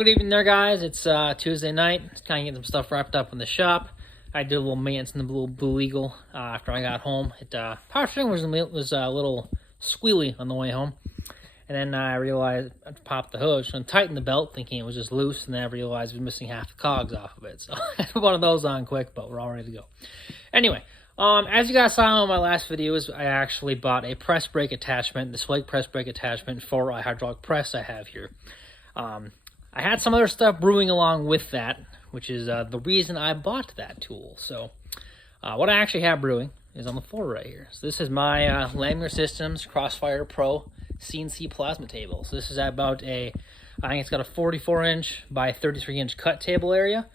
Well, good evening there, guys. It's Tuesday night. Just kind of getting some stuff wrapped up in the shop. I did a little maintenance in the little Blue Eagle after I got home. Power steering was a little squealy on the way home. And then I realized I popped the hose and tightened the belt thinking it was just loose, and then I realized I was missing half the cogs off of it. So I put one of those on quick, but we're all ready to go. Anyway, as you guys saw in my last videos, I actually bought a press brake attachment, the Swag press brake attachment for a hydraulic press I have here. I had some other stuff brewing along with that, which is the reason I bought that tool. So what I actually have brewing is on the floor right here. So this is my Langmuir Systems Crossfire Pro CNC Plasma table. So this is about I think it's got a 44-inch by 33-inch cut table area.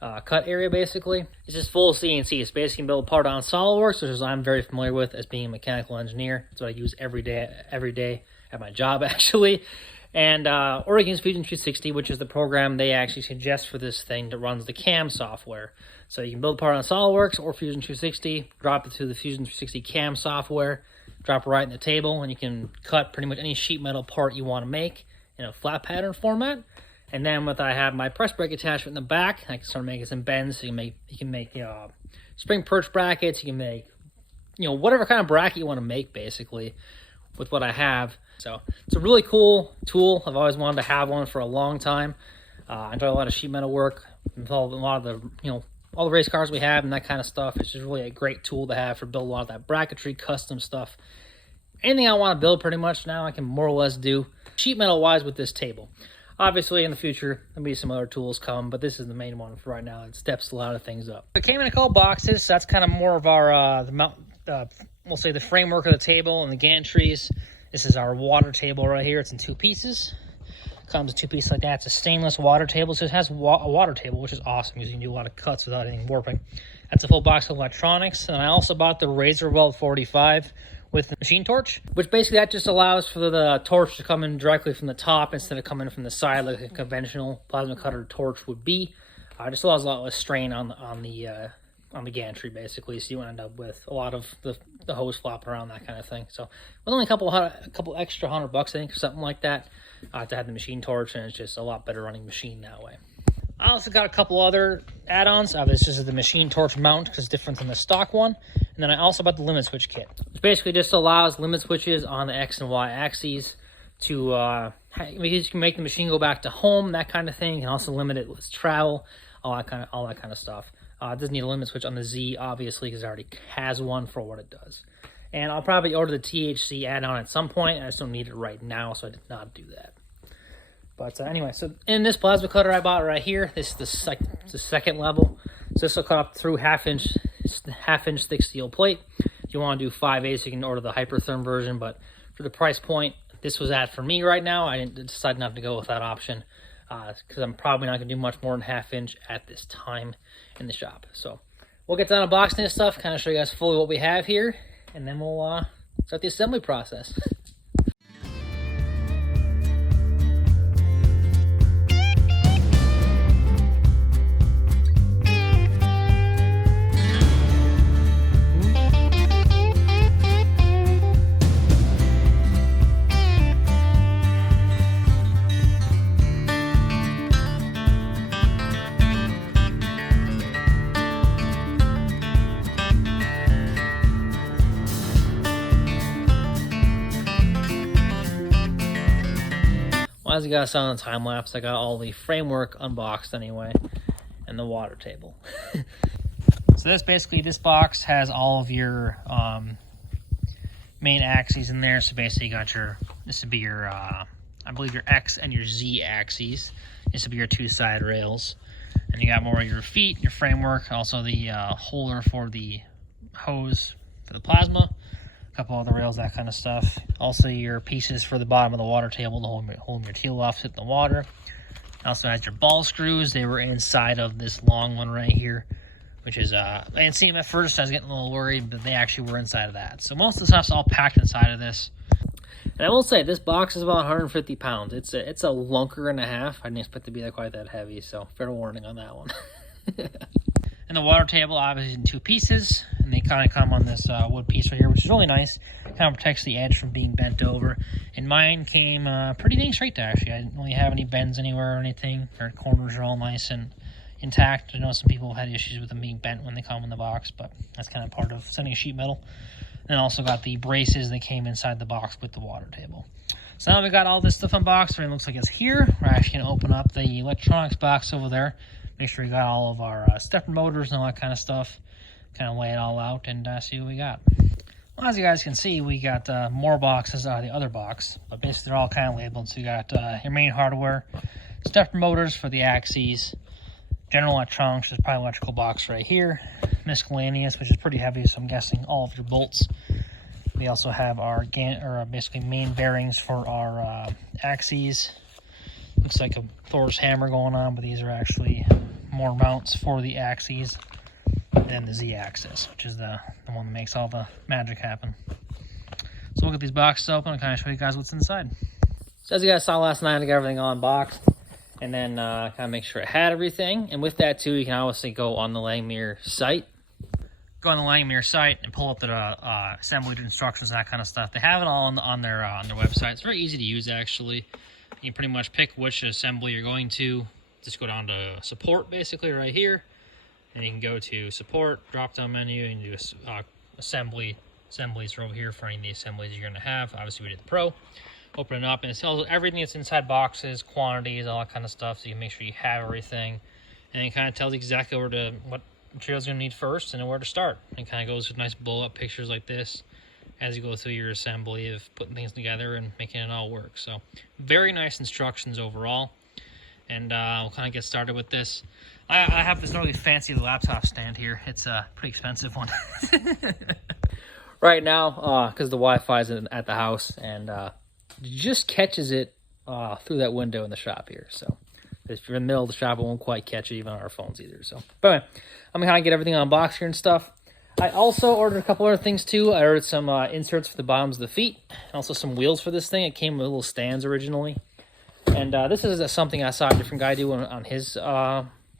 Cut area basically. It's just full CNC. It's basically built apart on SolidWorks, which is I'm very familiar with as being a mechanical engineer. That's what I use every day at my job actually. And Oregon's Fusion 360, which is the program they actually suggest for this thing that runs the CAM software. So you can build a part on SolidWorks or Fusion 360, drop it to the Fusion 360 CAM software, drop it right in the table, and you can cut pretty much any sheet metal part you want to make in a flat pattern format. And then I have my press brake attachment in the back, I can start making some bends. So you can make spring perch brackets. You can make whatever kind of bracket you want to make basically with what I have. So it's a really cool tool. I've always wanted to have one for a long time. I enjoy a lot of sheet metal work, involved in a lot of the all the race cars we have and that kind of stuff. It's just really a great tool to have for building a lot of that bracketry, custom stuff. Anything I want to build pretty much now I can more or less do sheet metal wise with this table. Obviously in the future there'll be some other tools come, but this is the main one for right now. It steps a lot of things up. It came in a couple boxes, so that's kind of more of our we'll say the framework of the table and the gantries. This is our water table right here. It's in two pieces. Comes in two pieces like that. It's a stainless water table, so it has a water table, which is awesome because you can do a lot of cuts without anything warping. That's a full box of electronics. And I also bought the Razor Weld 45 with the machine torch, which basically that just allows for the torch to come in directly from the top instead of coming from the side like a conventional plasma cutter torch would be. It just allows a lot less strain on the gantry basically, so you won't end up with a lot of the hose flopping around, that kind of thing. So with only a couple extra $100 I think, or something like that, to have the machine torch, and it's just a lot better running machine that way. I also got a couple other add-ons. This is the machine torch mount because it's different than the stock one. And then I also bought the limit switch kit, which basically just allows limit switches on the X and Y axes to you can make the machine go back to home, that kind of thing, and also limit it with travel, all that kind of stuff. It doesn't need a limit switch on the Z, obviously, because it already has one for what it does. And I'll probably order the THC add-on at some point. I just don't need it right now, so I did not do that. But anyway, so in this plasma cutter I bought right here, this is the second level. So this will cut up through half inch thick steel plate. If you want to do 5/8, you can order the Hypertherm version. But for the price point this was at for me right now, I didn't decide not to go with that option. Because I'm probably not going to do much more than half inch at this time in the shop. So we'll get to unboxing this stuff, kind of show you guys fully what we have here, and then we'll start the assembly process. As you guys saw in the time lapse, I got all the framework unboxed anyway, and the water table. So this box has all of your main axes in there. So basically, you got this would be your I believe your X and your Z axes. This would be your two side rails, and you got more of your feet, your framework, also the holder for the hose for the plasma. Couple other rails, that kind of stuff. Also your pieces for the bottom of the water table to hold your teal off, sit in the water. Also has your ball screws. They were inside of this long one right here, which is I didn't see them at first. I was getting a little worried, but they actually were inside of that. So most of the stuff's all packed inside of this. And I will say this box is about 150 pounds. It's a lunker and a half. I didn't expect it to be quite that heavy, so fair warning on that one. And the water table obviously in two pieces, and they kind of come on this wood piece right here, which is really nice. Kind of protects the edge from being bent over. And mine came pretty dang straight there, actually. I didn't really have any bends anywhere or anything. Their corners are all nice and intact. I know some people have had issues with them being bent when they come in the box, but that's kind of part of sending a sheet metal. And also got the braces that came inside the box with the water table. So now we got all this stuff unboxed, and it looks like it's here. We're actually going to open up the electronics box over there. Make sure we got all of our stepper motors and all that kind of stuff. Kind of lay it all out and see what we got. Well, as you guys can see, we got more boxes out of the other box. But basically, they're all kind of labeled. So you got your main hardware, stepper motors for the axes, general electronics, which is probably electrical box right here, miscellaneous, which is pretty heavy, so I'm guessing all of your bolts. We also have our basically main bearings for our axes. Looks like a Thor's hammer going on, but these are actually more mounts for the axes than the Z-axis, which is the one that makes all the magic happen. So we'll get these boxes open and kind of show you guys what's inside. So as you guys saw last night, I got everything all unboxed. And then kind of make sure it had everything. And with that, too, you can obviously go on the Langmuir site. Go on the Langmuir site and pull up the assembly instructions and that kind of stuff. They have it all on their website. It's very easy to use, actually. You pretty much pick which assembly you're going to. Just go down to support, basically, right here. And you can go to support, drop-down menu, and do assembly. Assemblies are over here for any of the assemblies you're going to have. Obviously, we did the Pro. Open it up, and it tells everything that's inside boxes, quantities, all that kind of stuff, so you can make sure you have everything. And it kind of tells you exactly what materials you're going to need first and where to start. It kind of goes with nice blow-up pictures like this as you go through your assembly of putting things together and making it all work. So very nice instructions overall. And we'll kind of get started with this. I have this really fancy laptop stand here. It's a pretty expensive one. Right now, because the Wi-Fi is at the house, and just catches it through that window in the shop here. So if you're in the middle of the shop, it won't quite catch it even on our phones either. So, but anyway, I'm gonna kind of get everything unboxed here and stuff. I also ordered a couple other things too. I ordered some inserts for the bottoms of the feet, and also some wheels for this thing. It came with little stands originally, and this is something I saw a different guy do on his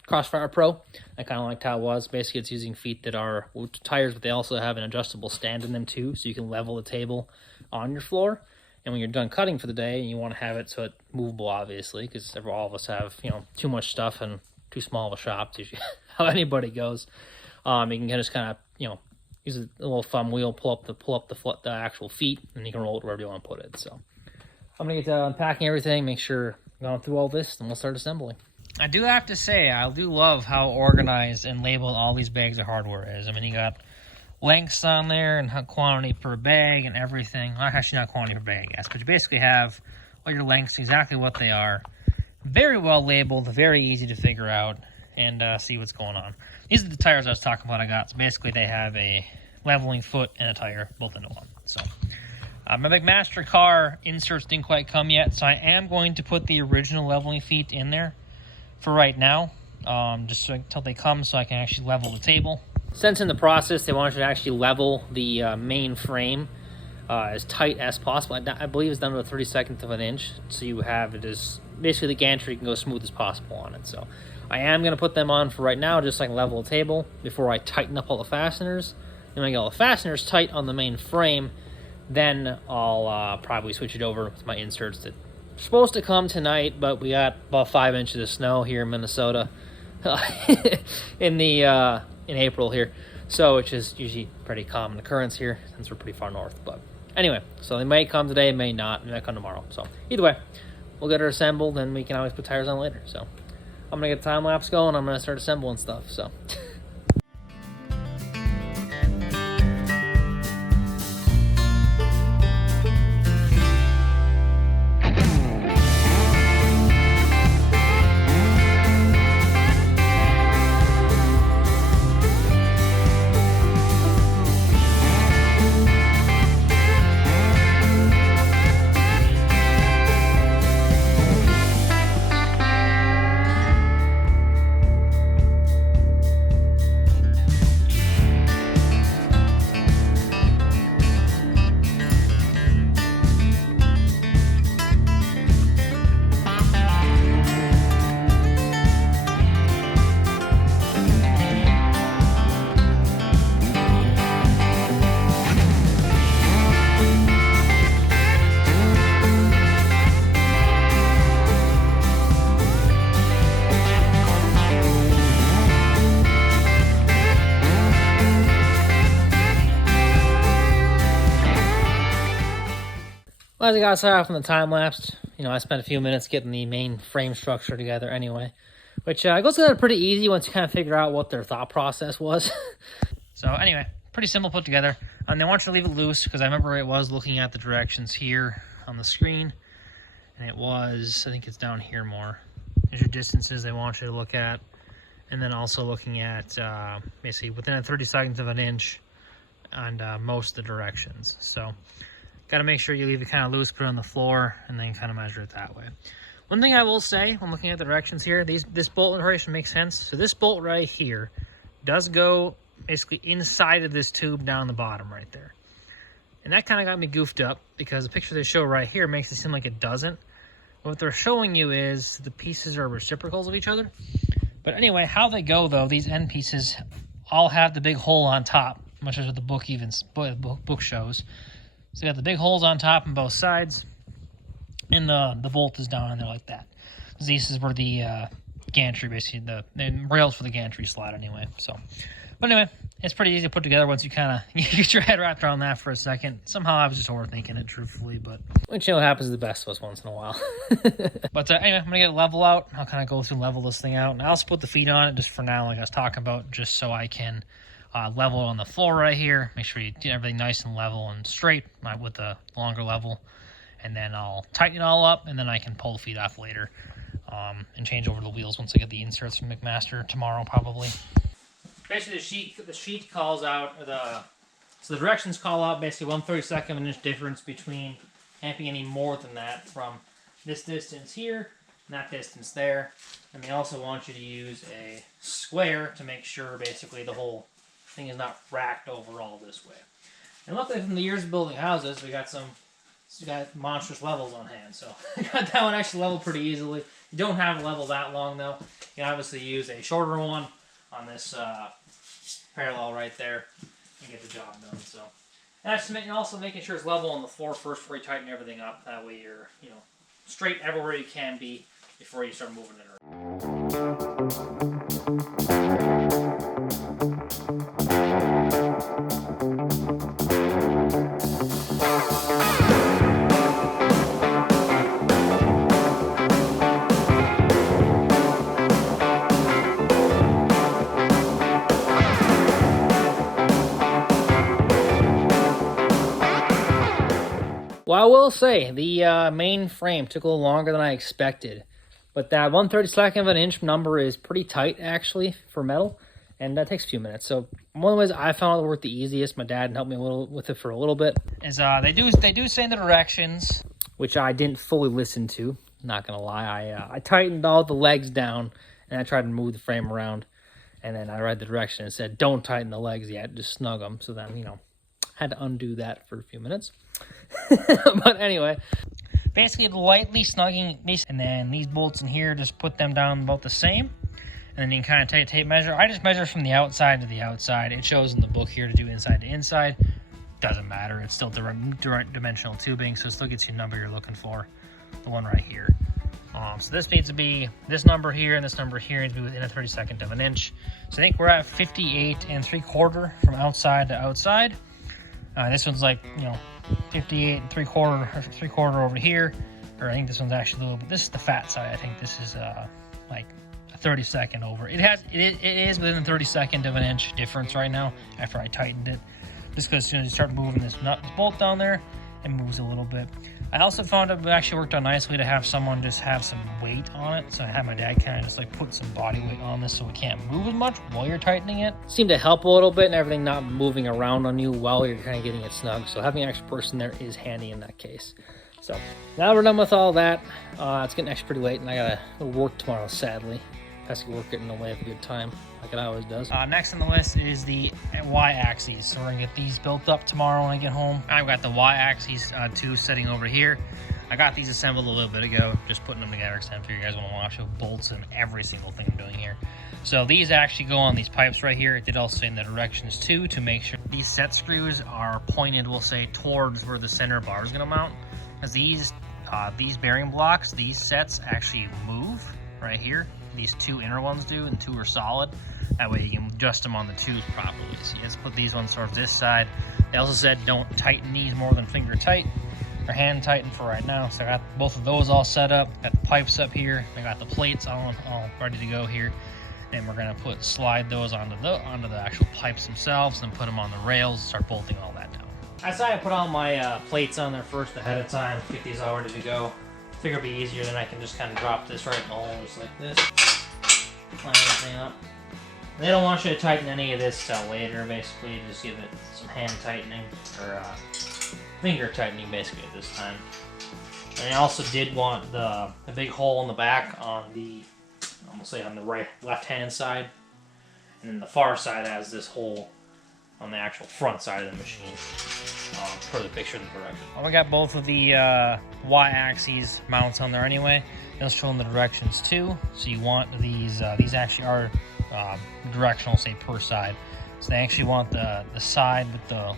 Crossfire Pro. I kind of liked how it was. Basically, it's using feet that are tires, but they also have an adjustable stand in them too, so you can level the table on your floor. And when you're done cutting for the day, and you want to have it so it's movable, obviously, because all of us have, too much stuff and too small of a shop. How anybody goes. You can just kind of, use a little thumb wheel, pull up the actual feet, and you can roll it wherever you want to put it. So I'm gonna get to unpacking everything, make sure I'm going through all this, and we'll start assembling. I do have to say, I do love how organized and labeled all these bags of hardware is. I mean, you got lengths on there and quantity per bag and everything. Well, actually not quantity per bag, I guess, but you basically have all your lengths, exactly what they are. Very well labeled, very easy to figure out and see what's going on. These are the tires I was talking about I got. So basically they have a leveling foot and a tire both into one. So my McMaster car inserts didn't quite come yet, so I am going to put the original leveling feet in there for right now, just until they come so I can actually level the table. Since in the process they wanted to actually level the main frame as tight as possible, I believe it's down to a 32nd of an inch, so you have it as basically the gantry can go smooth as possible on it. So I am going to put them on for right now, just so I can level the table before I tighten up all the fasteners. Then when I get all the fasteners tight on the main frame, then I'll probably switch it over with my inserts that are supposed to come tonight, but we got about 5 inches of snow here in Minnesota in April here, so which is usually pretty common occurrence here since we're pretty far north. But anyway, so they may come today, may not, they might come tomorrow. So either way, we'll get her assembled and we can always put tires on later. So I'm gonna get the time lapse going. I'm gonna start assembling stuff. So Well, as I got started off on the time lapse, you know, I spent a few minutes getting the main frame structure together anyway, which goes together pretty easy once you kind of figure out what their thought process was. So anyway, pretty simple put together. And they want you to leave it loose because I remember it was looking at the directions here on the screen, and it was, I think it's down here more. There's your distances they want you to look at, and then also looking at basically within a 32nd of an inch on most of the directions. So got to make sure you leave it kind of loose, put it on the floor, and then kind of measure it that way. One thing I will say when looking at the directions here, this bolt orientation makes sense. So this bolt right here does go basically inside of this tube down the bottom right there. And that kind of got me goofed up because the picture they show right here makes it seem like it doesn't. What they're showing you is the pieces are reciprocals of each other. But anyway, how they go though, these end pieces all have the big hole on top, much as what the book shows. So you got the big holes on top on both sides, and the bolt is down in there like that. This is where the gantry, basically the rails for the gantry slot anyway. So, but anyway, it's pretty easy to put together once you kind of get your head wrapped around that for a second. Somehow I was just overthinking it, truthfully, but which, you know, happens to the best of us once in a while. But anyway, I'm gonna get a level out. I'll kind of go through and level this thing out, and I'll also put the feet on it just for now, like I was talking about, just so I can level on the floor right here. Make sure you get everything nice and level and straight with the longer level, and then I'll tighten it all up, and then I can pull the feet off later and change over the wheels once I get the inserts from McMaster tomorrow probably. Basically the sheet calls out so the directions call out basically 1/32 of an inch difference between, can't be any more than that from this distance here and that distance there. And they also want you to use a square to make sure basically the whole thing is not racked over all this way. And luckily from the years of building houses, we got monstrous levels on hand. So I got that one actually leveled pretty easily. You don't have a level that long though. You can obviously use a shorter one on this parallel right there and get the job done. So and also making sure it's level on the floor first before you tighten everything up. That way you're, you know, straight everywhere you can be before you start moving it around. Well, I will say, the main frame took a little longer than I expected. But that 1/32 of an inch number is pretty tight, actually, for metal. And that takes a few minutes. So one of the ways I found it worked the easiest, my dad helped me with it for a little bit, is they do say the directions, which I didn't fully listen to, not going to lie. I tightened all the legs down, and I tried to move the frame around. And then I read the direction and said, don't tighten the legs yet, just snug them. So then, you know, had to undo that for a few minutes. But anyway, basically lightly snugging these, and then these bolts in here, just put them down about the same, and then you can kind of take a tape measure. I just measure from the outside to the outside. It shows in the book here to do inside to inside. Doesn't matter, it's still direct dimensional tubing, so it still gets you the number you're looking for, the one right here. So this needs to be, this number here and this number here needs to be within a 32nd of an inch. So I think we're at 58 3/4 from outside to outside. This one's like, you know, 58 3/4 over here, or I think this one's actually a little bit, this is the fat side. I think this is like a 32nd over. It is within the 32nd of an inch difference right now after I tightened it, just because as soon as you start moving this bolt down there, it moves a little bit. I also found it actually worked out nicely to have someone just have some weight on it. So I had my dad kind of just like put some body weight on this so it can't move as much while you're tightening it. Seemed to help a little bit, and everything not moving around on you while you're kind of getting it snug. So having an extra person there is handy in that case. So now we're done with all that. It's getting actually pretty late, and I gotta work tomorrow, sadly. Pesky work getting in the way of a good time, like it always does. Next on the list is the Y-axes. So we're gonna get these built up tomorrow when I get home. I've got the Y-axes two sitting over here. I got these assembled a little bit ago, just putting them together because I figure you guys want to watch the bolts and every single thing I'm doing here. So these actually go on these pipes right here. It did also say in the directions too, to make sure these set screws are pointed, we'll say, towards where the center bar is gonna mount. Because these bearing blocks, these sets actually move right here. These two inner ones do, and two are solid. That way you can adjust them on the tubes properly. So you just put these ones towards this side. They also said don't tighten these more than finger tight. or hand tighten for right now. So I got both of those all set up. Got the pipes up here. I got the plates all ready to go here. And we're gonna slide those onto the actual pipes themselves and put them on the rails, start bolting all that down. I decided to put all my plates on there first ahead of time, get these all ready to go. Figure it'd be easier, then I can just kind of drop this right in the hole just like this. Line everything up. They don't want you to tighten any of this till later, basically. Just give it some hand tightening, or finger tightening, basically, at this time. And I also did want the big hole in the back on the, I'm gonna say on the left-hand side. And then the far side has this hole on the actual front side of the machine. For the picture of the direction. Well, we got both of the Y-axis mounts on there anyway. They'll show them the directions too. So you want these actually are directional, say, per side. So they actually want the side with the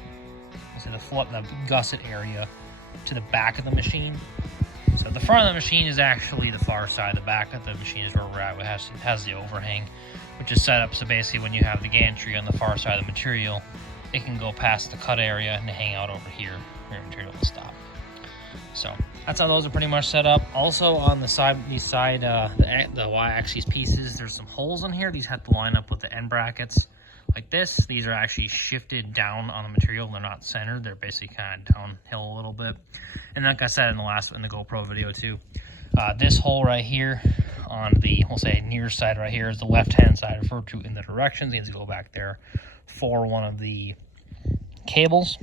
gusset area to the back of the machine. So the front of the machine is actually the far side. The back of the machine is where we're at. It has the overhang, which is set up so basically when you have the gantry on the far side of the material, it can go past the cut area and hang out over here where your material will stop. So that's how those are pretty much set up. Also on the side, the Y-axis pieces, there's some holes in here. These have to line up with the end brackets like this. These are actually shifted down on the material. They're not centered. They're basically kind of downhill a little bit. And like I said in the GoPro video too, this hole right here on the, we'll say near side right here, is the left-hand side referred to in the directions. You need to go back there for one of the cables,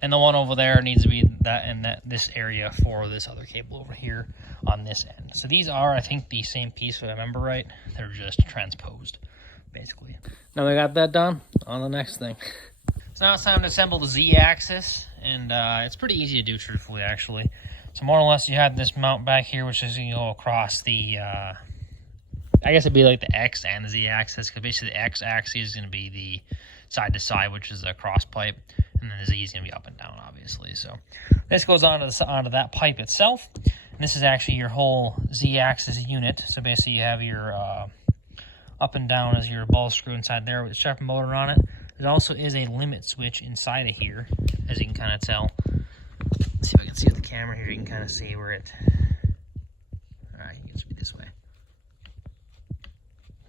and the one over there needs to be this area for this other cable over here on this end. So these are, I think, the same piece, if I remember right. They're just transposed, basically. Now we got that done. On the next thing. So now it's time to assemble the Z-axis, and it's pretty easy to do, truthfully, actually. So more or less, you have this mount back here, which is going to go across the I guess it'd be like the X and the Z axis, because basically the X axis is going to be the side to side, which is a cross pipe, and then the Z is going to be up and down, obviously. So this goes onto that pipe itself, and this is actually your whole Z axis unit. So basically you have your up and down as your ball screw inside there with a sharp motor on it. There also is a limit switch inside of here, as you can kind of tell. Let's see if I can see with the camera here. You can kind of see where it. All right, you can be this way.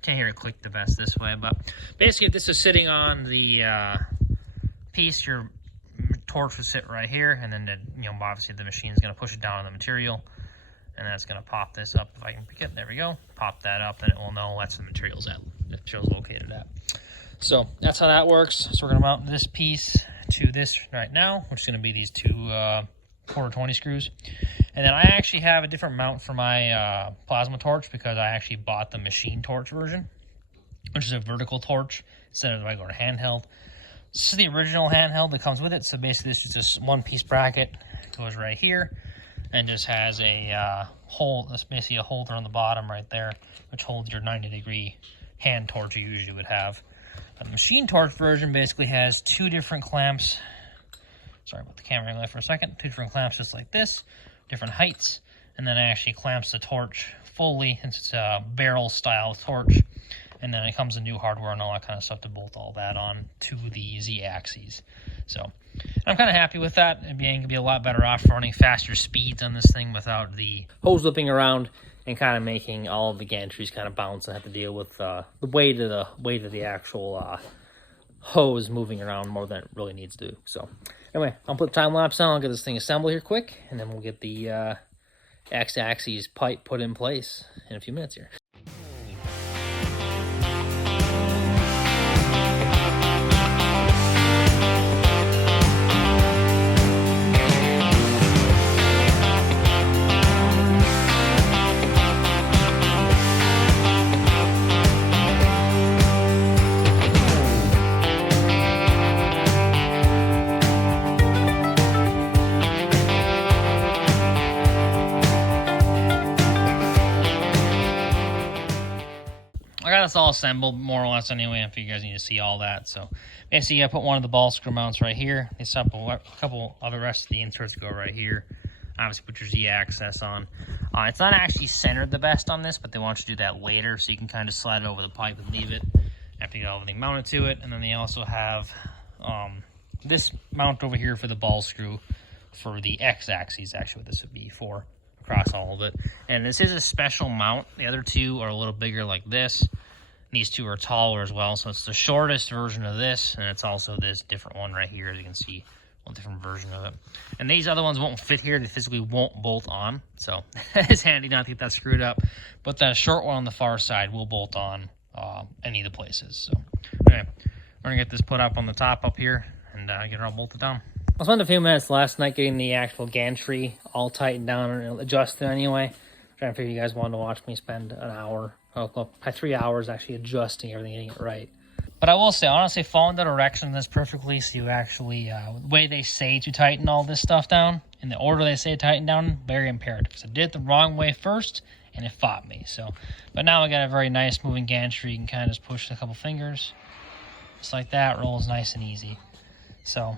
Can't hear it click the best this way, but basically if this is sitting on the piece, your torch would sit right here, and then obviously the machine is going to push it down on the material, and then it's going to pop this up. If I can pick it, there we go. Pop that up, and it will know that's the material's located at. So that's how that works. So we're going to mount this piece to this right now, which is going to be these two quarter 20 screws. And then I actually have a different mount for my plasma torch, because I actually bought the machine torch version, which is a vertical torch instead of the regular handheld. This is the original handheld that comes with it. So basically this is just one piece bracket. It goes right here and just has a hole. That's basically a holder on the bottom right there, which holds your 90-degree hand torch you usually would have. The machine torch version basically has two different clamps. Sorry about the camera angle for a second. Two different clamps just like this, different heights, and then it actually clamps the torch fully, since it's a barrel style torch. And then it comes with new hardware and all that kind of stuff to bolt all that on to the Z axes. So I'm kind of happy with that. It can be a lot better off running faster speeds on this thing without the hose whipping around and kind of making all of the gantries kind of bounce and have to deal with the weight of the actual hose moving around more than it really needs to. So anyway, I'll put the time lapse on. I'll get this thing assembled here quick, and then we'll get the X-axis pipe put in place in a few minutes here. It's all assembled more or less anyway, if you guys need to see all that. So basically I put one of the ball screw mounts right here. A couple of the rest of the inserts go right here. Obviously put your Z axis on. It's not actually centered the best on this, but they want you to do that later, so you can kind of slide it over the pipe and leave it after you get everything mounted to it. And then they also have this mount over here for the ball screw, for the x-axis, actually, what this would be for, across all of it. And this is a special mount. The other two are a little bigger like this. These two are taller as well, so it's the shortest version of this, and it's also this different one right here, as you can see, a different version of it. And these other ones won't fit here. They physically won't bolt on, so it's handy not to get that screwed up. But that short one on the far side will bolt on any of the places. So anyway, we're going to get this put up on the top up here and get it all bolted down. I spent a few minutes last night getting the actual gantry all tightened down and adjusted anyway. Trying to figure you guys wanted to watch me spend an hour, probably 3 hours actually adjusting everything, getting it right. But I will say, honestly, following the directions of this perfectly, so you actually, the way they say to tighten all this stuff down, in the order they say to tighten down, very imperative. So I did it the wrong way first, and it fought me. So, but now I got a very nice moving gantry. You can kind of just push a couple fingers, just like that. Rolls nice and easy. So,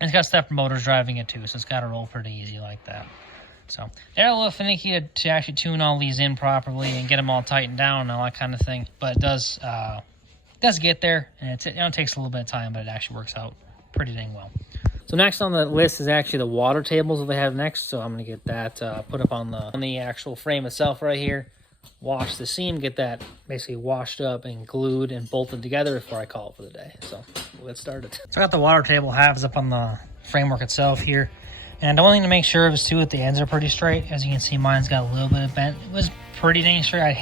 and it's got stepper motors driving it too, so it's got to roll pretty easy like that. So they're a little finicky to actually tune all these in properly and get them all tightened down and all that kind of thing. But it does get there, and it takes a little bit of time, but it actually works out pretty dang well. So next on the list is actually the water tables that they have next. So I'm going to get that put up on the actual frame itself right here. Wash the seam, get that basically washed up and glued and bolted together before I call it for the day. So we'll get started. So I got the water table halves up on the framework itself here. And the only thing to make sure of is too that the ends are pretty straight. As you can see, mine's got a little bit of bent. It was pretty dang straight. I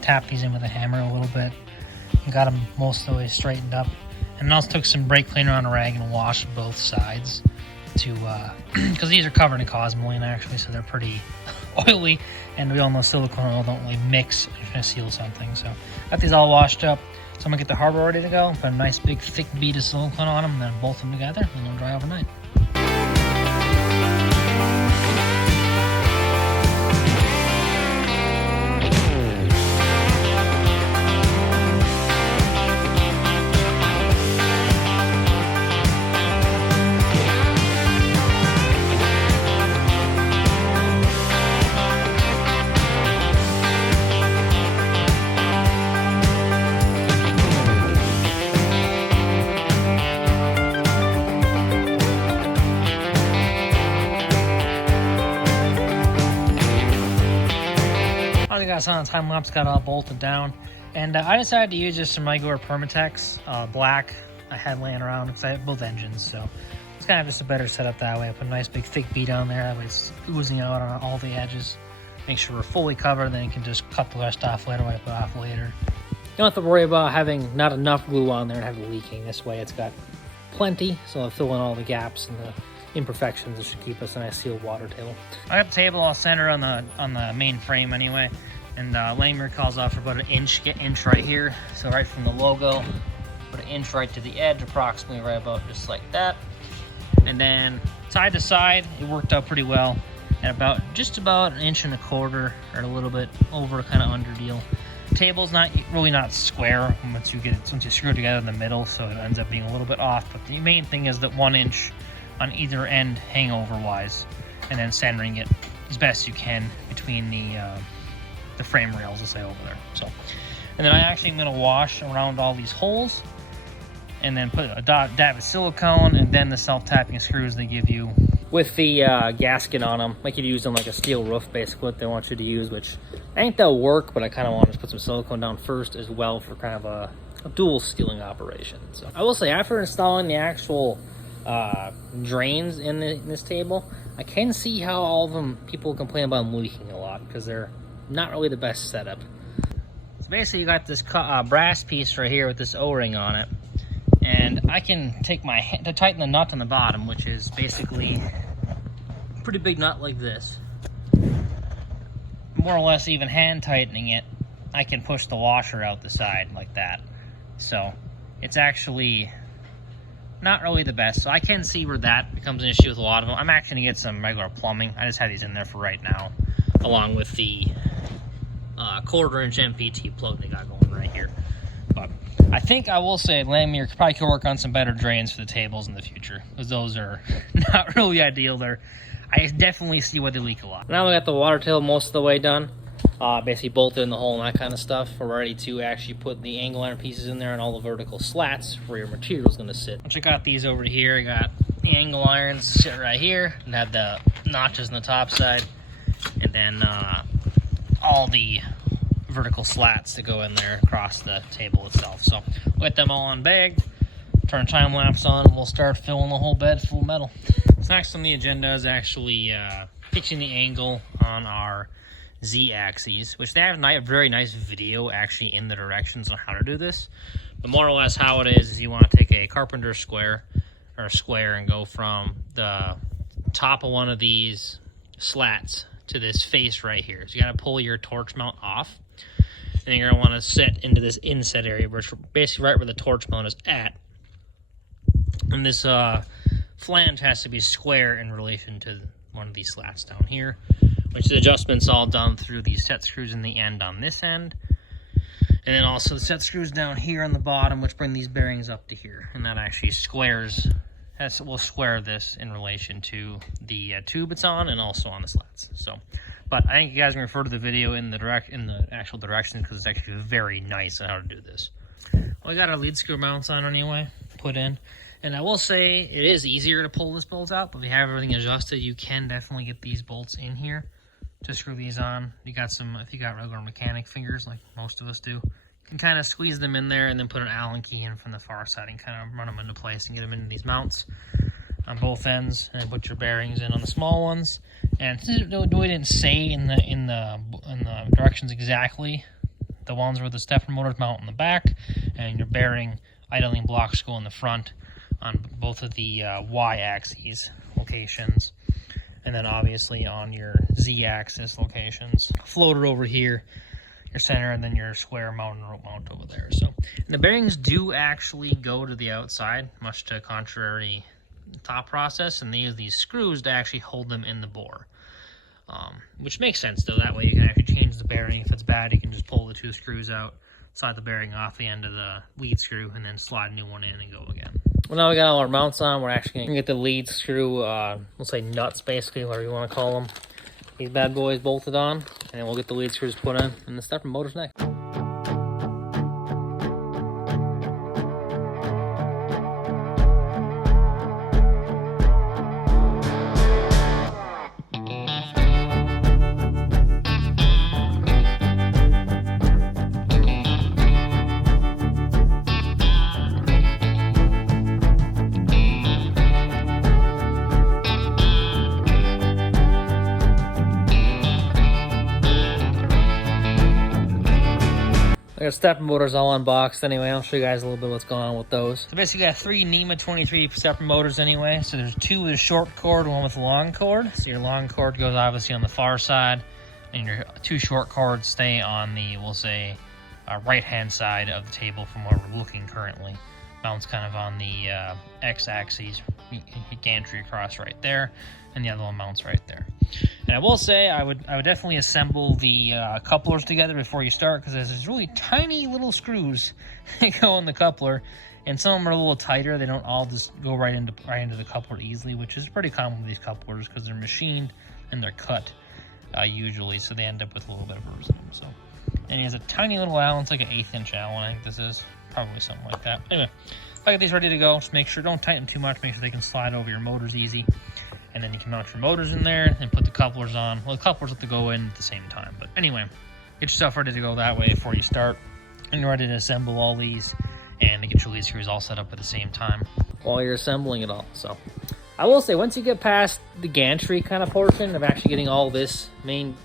tapped these in with a hammer a little bit and got them most of the way straightened up. And also took some brake cleaner on a rag and washed both sides to, because these are covered in cosmoline actually, so they're pretty oily. And we all know silicone oil don't really mix if you're gonna seal something. So got these all washed up. So I'm gonna get the hardware ready to go. Put a nice big thick bead of silicone on them, and then bolt them together, and they'll dry overnight. I got some on time lapse, got all bolted down, and I decided to use just some regular Permatex black I had laying around because I have both engines, so it's kind of just a better setup that way. I put a nice big thick bead on there, that way it's oozing out on all the edges. Make sure we're fully covered, then you can just cut the rest off later, wipe it off later. You don't have to worry about having not enough glue on there and have it leaking. This way it's got plenty, so I'll fill in all the gaps and the imperfections. It should keep us a nice sealed water table. I got the table all centered on the main frame anyway, and Langmuir calls off for about an inch right here. So right from the logo, put an inch right to the edge, approximately right about just like that. And then side to side, it worked out pretty well. And just about an inch and a quarter, or a little bit over, kind of under deal. The table's really not square once you screw it together in the middle, so it ends up being a little bit off. But the main thing is that 1 inch on either end hangover wise, and then centering it as best you can between the frame rails, let's say, over there. So, and then I actually am going to wash around all these holes and then put a dab of silicone, and then the self-tapping screws they give you with the gasket on them, like you'd use on like a steel roof, basically what they want you to use, which I think that'll work, but I kind of want to put some silicone down first as well for kind of a dual sealing operation. So I will say, after installing the actual drains in this table, I can see how all of them, people complain about them leaking a lot because they're not really the best setup. So basically you got this brass piece right here with this O-ring on it, and I can take my hand to tighten the nut on the bottom, which is basically a pretty big nut like this. More or less even hand tightening it, I can push the washer out the side like that. So it's actually not really the best. So I can see where that becomes an issue with a lot of them. I'm actually gonna get some regular plumbing. I just have these in there for right now, along with the 1/4 inch MPT plug they got going right here. But I think I will say Langmuir probably could work on some better drains for the tables in the future, because those are not really ideal. I definitely see why they leak a lot. Now we got the water table most of the way done. Basically bolted in the hole and that kind of stuff. We're ready to actually put the angle iron pieces in there and all the vertical slats where your material is going to sit. Once I got these over here, I got The angle irons sit right here and have the notches on the top side, and then all the vertical slats that go in there across the table itself. So we'll get them all unbagged, turn time lapse on, and we'll start filling the whole bed full of metal. So next on the agenda is actually fixing the angle on our Z-axes, which they have a very nice video actually in the directions on how to do this. But more or less how it is you want to take a carpenter square or a square and go from the top of one of these slats to this face right here. So you got to pull your torch mount off, and you're going to want to set into this inset area, which is basically right where the torch mount is at. And this flange has to be square in relation to one of these slats down here, which the adjustment's all done through these set screws in the end on this end. And then also the set screws down here on the bottom, which bring these bearings up to here. And that actually squares, we'll square this in relation to the tube it's on and also on the slats. So, but I think you guys can refer to the video in the actual directions, because it's actually very nice on how to do this. Well, we got our lead screw mounts on anyway, put in. And I will say it is easier to pull this bolt out, but if you have everything adjusted, you can definitely get these bolts in here to screw these on. You got some, if you got regular mechanic fingers like most of us do, you can kind of squeeze them in there and then put an Allen key in from the far side and kind of run them into place and get them into these mounts on both ends, and put your bearings in on the small ones. And we didn't say in the directions exactly, the ones where the stepper motors mount in the back and your bearing idling blocks go in the front on both of the Y-axis locations, and then obviously on your Z-axis locations, floated over here, your center, and then your square mount and rope mount over there. So the bearings do actually go to the outside, much to contrary thought process, and they use these screws to actually hold them in the bore, which makes sense though. That way you can actually change the bearing. If it's bad, you can just pull the two screws out, slide the bearing off the end of the lead screw, and then slide a new one in and go again. Well, now we got all our mounts on. We're actually going to get the lead screw, we'll say nuts basically, whatever you want to call them. These bad boys bolted on, and then we'll get the lead screws put in, and the stepper motor's next. I got stepper motors all unboxed anyway. I'll show you guys a little bit what's going on with those. So basically got 3 NEMA 23 stepper motors anyway. So there's 2 with a short cord, 1 with a long cord. So your long cord goes obviously on the far side, and your 2 short cords stay on the, we'll say, right-hand side of the table from where we're looking currently. Mounts kind of on the X-axis, gantry across right there, and the other one mounts right there. And I will say, I would definitely assemble the couplers together before you start, because there's these really tiny little screws that go in the coupler, and some of them are a little tighter. They don't all just go right into the coupler easily, which is pretty common with these couplers because they're machined and they're cut usually, so they end up with a little bit of burrs in them. So, and he has a tiny little Allen. It's like an 1/8 inch Allen, I think this is. Probably something like that. Anyway, I got these ready to go. Just make sure, don't tighten too much. Make sure they can slide over your motors easy. And then you can mount your motors in there and put the couplers on. Well, the couplers have to go in at the same time. But anyway, get your stuff ready to go that way before you start. And you're ready to assemble all these and to get your lead screws all set up at the same time while you're assembling it all. So I will say, once you get past the gantry kind of portion of actually getting all this main,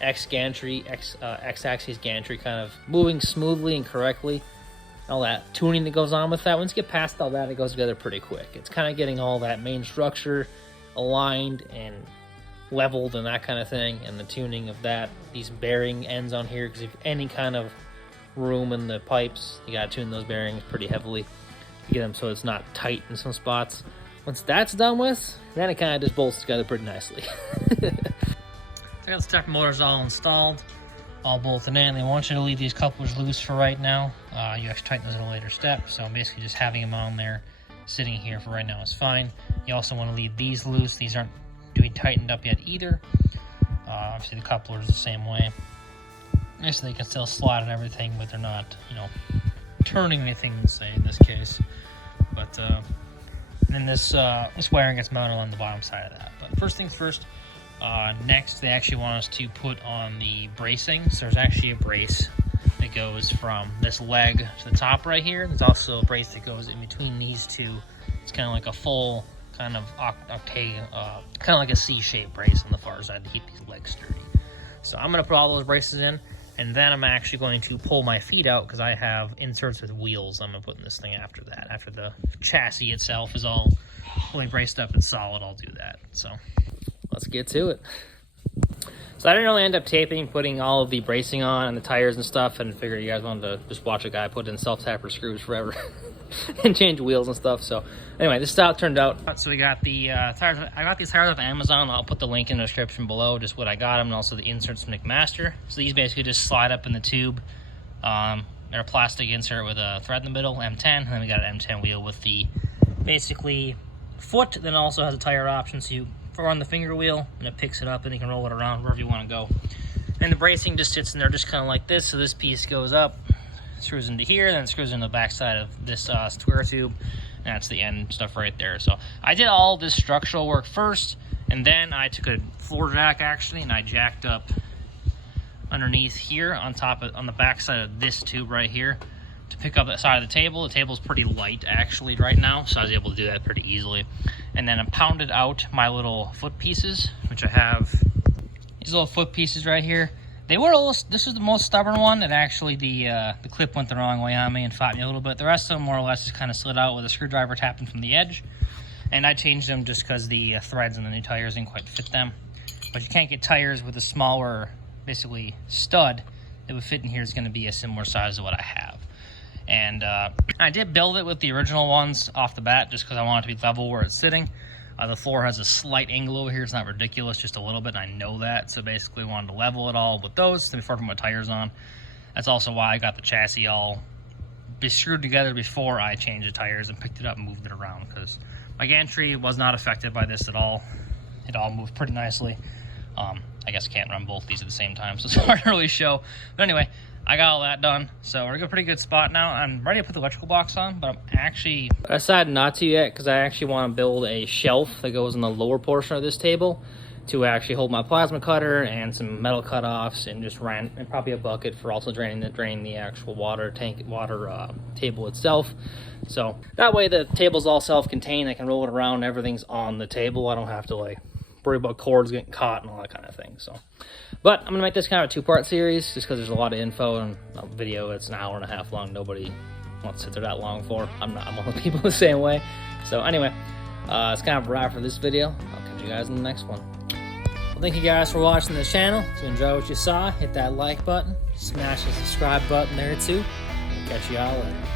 X-axis gantry kind of moving smoothly and correctly, all that tuning that goes on with that, once you get past all that, it goes together pretty quick. It's kind of getting all that main structure aligned and leveled and that kind of thing, and the tuning of that, these bearing ends on here, because if any kind of room in the pipes, you got to tune those bearings pretty heavily to get them so it's not tight in some spots. Once that's done with, then it kind of just bolts together pretty nicely. I got the stepper motors all installed, all bolted in. They want you to leave these couplers loose for right now. You actually tighten those in a later step, so basically just having them on there sitting here for right now is fine. You also want to leave these loose. These aren't to be tightened up yet either. Obviously the coupler is the same way. So they can still slide and everything, but they're not, turning anything, say, in this case. But And then this wiring gets mounted on the bottom side of that. But first things first, next they actually want us to put on the bracing. So there's actually a brace that goes from this leg to the top right here. There's also a brace that goes in between these two. It's kind of like a full kind of kind of like a C-shaped brace on the far side to keep these legs sturdy. So I'm going to put all those braces in, and then I'm actually going to pull my feet out because I have inserts with wheels. I'm going to put in this thing after that. After the chassis itself is all fully braced up and solid, I'll do that. So let's get to it. So I didn't really end up taping, putting all of the bracing on and the tires and stuff, and figured you guys wanted to just watch a guy put in self-tapper screws forever and change wheels and stuff. So anyway, this is how it turned out. So we got the tires. I got these tires off Amazon. I'll put the link in the description below, just what I got them, and also the inserts from McMaster. So these basically just slide up in the tube. They're a plastic insert with a thread in the middle, M10, and then we got an M10 wheel with the basically foot, then also has a tire option, so you run the finger wheel and it picks it up and you can roll it around wherever you want to go. And the bracing just sits in there just kind of like this. So this piece goes up, screws into here, then screws into the back side of this square tube, and that's the end stuff right there. So I did all this structural work first, and then I took a floor jack actually, and I jacked up underneath here on the back side of this tube right here to pick up that side of the table. The table's pretty light actually right now, so I was able to do that pretty easily. And then I pounded out my little foot pieces, which I have these little foot pieces right here. They were a little, this was the most stubborn one, and actually the clip went the wrong way on me and fought me a little bit. The rest of them more or less just kind of slid out with a screwdriver tapping from the edge. And I changed them just because the threads and the new tires didn't quite fit them. But you can't get tires with a smaller, basically, stud that would fit in here. Is going to be a similar size to what I have. And I did build it with the original ones off the bat just because I want it to be level where it's sitting. The floor has a slight angle over here. It's not ridiculous, just a little bit, and I know that. So basically I wanted to level it all with those before I put my tires on. That's also why I got the chassis all screwed together before I changed the tires and picked it up and moved it around, because my gantry was not affected by this at all. It all moved pretty nicely. I guess I can't run both these at the same time, so it's hard to really show. But anyway, I got all that done, so we're in a pretty good spot now. I'm ready to put the electrical box on, but I decided not to yet because I actually want to build a shelf that goes in the lower portion of this table to actually hold my plasma cutter and some metal cutoffs, and just and probably a bucket for also drain the actual water table itself. So that way the table's all self-contained. I can roll it around. Everything's on the table. I don't have to like worry about cords getting caught and all that kind of thing. So, but I'm gonna make this kind of a two-part series just because there's a lot of info, and a video it's an hour and a half long. Nobody wants to sit there that long for. I'm one of the people the same way. So anyway, it's kind of a wrap for this video. I'll catch you guys in the next one. Well, thank you guys for watching the channel. If you enjoyed what you saw, hit that like button, smash the subscribe button there too. We'll catch you all later.